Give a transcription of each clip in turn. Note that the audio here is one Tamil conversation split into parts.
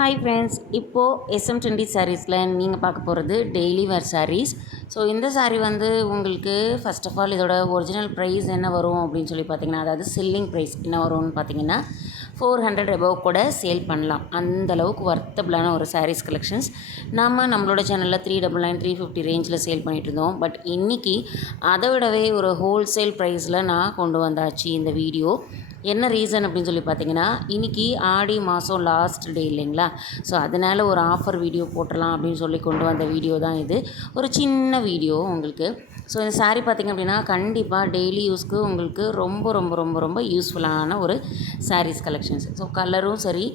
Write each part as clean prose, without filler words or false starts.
ஹாய் ஃப்ரெண்ட்ஸ், இப்போது SM20 சாரீஸில் நீங்கள் பார்க்க போகிறது டெய்லி வேர் சாரீஸ். ஸோ இந்த சாரீ வந்து உங்களுக்கு ஃபர்ஸ்ட் ஆஃப் ஆல் இதோட ஒரிஜினல் ப்ரைஸ் என்ன வரும் அப்படின்னு சொல்லி பார்த்தீங்கன்னா, அதாவது செல்லிங் ப்ரைஸ் என்ன வரும்னு பார்த்தீங்கன்னா 400 எபோவ் கூட சேல் பண்ணலாம். அந்தளவுக்கு வர்த்தபிளான ஒரு சாரீஸ் கலெக்ஷன்ஸ் நம்மளோட சேனலில் 399 350 ரேஞ்சில் சேல் பண்ணிகிட்டு இருந்தோம். பட் இன்றைக்கி அதை விடவே ஒரு ஹோல்சேல் ப்ரைஸில் நான் கொண்டு வந்தாச்சு இந்த வீடியோ. என்ன ரீசன் அப்படின்னு சொல்லி பார்த்தீங்கன்னா, இன்றைக்கி ஆடி மாதம் லாஸ்ட் டே இல்லைங்களா? ஸோ அதனால் ஒரு ஆஃபர் வீடியோ போட்டுடலாம் அப்படின்னு சொல்லி கொண்டு வந்த வீடியோ தான் இது. ஒரு சின்ன வீடியோ உங்களுக்கு. ஸோ இந்த சாரீ பார்த்திங்க அப்படின்னா கண்டிப்பாக டெய்லி யூஸ்க்கு உங்களுக்கு ரொம்ப ரொம்ப ரொம்ப ரொம்ப யூஸ்ஃபுல்லான ஒரு சாரீஸ் கலெக்ஷன்ஸ். ஸோ கலரும் சரி,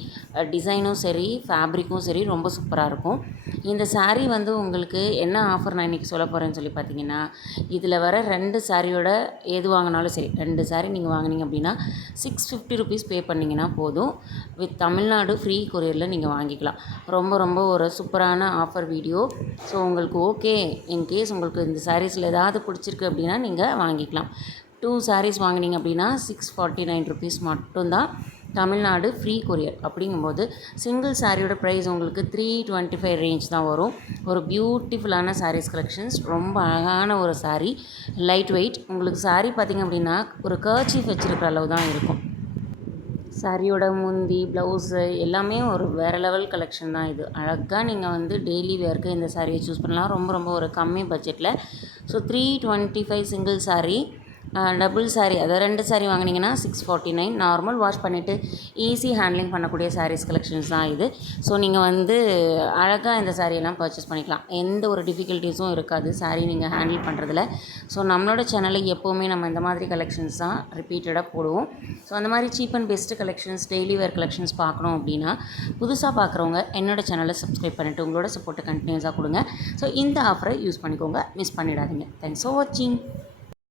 டிசைனும் சரி, ஃபேப்ரிக்கும் சரி ரொம்ப சூப்பராக இருக்கும். இந்த சாரீ வந்து உங்களுக்கு என்ன ஆஃபர் நான் இன்றைக்கி சொல்ல போகிறேன்னு சொல்லி பார்த்தீங்கன்னா, இதில் வர 2 சாரியோட எது வாங்கினாலும் சரி, 2 சாரீ நீங்கள் வாங்கினீங்க அப்படின்னா 650 ருபீஸ் பே பண்ணிங்கன்னா போதும். வித் தமிழ்நாடு ஃப்ரீ கொரியரில் நீங்கள் வாங்கிக்கலாம். ரொம்ப ரொம்ப ஒரு சூப்பரான ஆஃபர் வீடியோ. ஸோ உங்களுக்கு ஓகே, இன்கேஸ் உங்களுக்கு இந்த சாரீஸில் ஏதாவது பிடிச்சிருக்கு அப்படின்னா நீங்கள் வாங்கிக்கலாம். 2 சாரீஸ் வாங்கினீங்க அப்படின்னா 649 ருபீஸ் மட்டும்தான், தமிழ்நாடு ஃப்ரீ கொரியர். அப்படிங்கும்போது சிங்கிள் சாரியோட ப்ரைஸ் உங்களுக்கு 325 ரேஞ்ச் தான் வரும். ஒரு பியூட்டிஃபுல்லான சாரீஸ் கலெக்ஷன்ஸ், ரொம்ப அழகான ஒரு சாரீ, லைட் வெயிட். உங்களுக்கு சாரீ பார்த்திங்க அப்படின்னா ஒரு கர்ச்சீஃப் வச்சுருக்கிற அளவு தான் இருக்கும். சாரியோட முந்தி, ப்ளவுஸு எல்லாமே ஒரு வேறு லெவல் கலெக்ஷன் தான் இது. அழகாக நீங்கள் வந்து டெய்லி வேர்க்கு இந்த சாரியை சூஸ் பண்ணலாம். ரொம்ப ரொம்ப ஒரு கம்மி பட்ஜெட்டில். So 325 single sari, double sari அதாவது 2 சாரீ வாங்கினீங்கன்னா 649. நார்மல் வாஷ் பண்ணிவிட்டு ஈஸி ஹேண்ட்லிங் பண்ணக்கூடிய சாரீஸ் கலெக்ஷன்ஸ் தான் இது. ஸோ நீங்கள் வந்து அழகாக இந்த சாரியெல்லாம் பர்ச்சேஸ் பண்ணிக்கலாம். எந்த ஒரு டிஃபிகல்ட்டிஸும் இருக்காது சாரீ நீங்கள் ஹேண்டில் பண்ணுறதுல. ஸோ நம்மளோட சேனலில் எப்போவுமே நம்ம இந்த மாதிரி கலெக்ஷன்ஸ் தான் ரிப்பீட்டடாக போடுவோம். ஸோ அந்த மாதிரி cheap and best collections, daily wear collections பார்க்கணும் அப்படின்னா புதுசாக பார்க்குறவங்க என்னோடய சேனலை சப்ஸ்கிரைப் பண்ணிவிட்டு உங்களோட சப்போர்ட்டை கண்டினியூஸாக கொடுங்க. ஸோ இந்த ஆஃபரை யூஸ் பண்ணிக்கோங்க, மிஸ் பண்ணிடாதீங்க. தேங்க்ஸ் ஃபார் வாட்சிங்.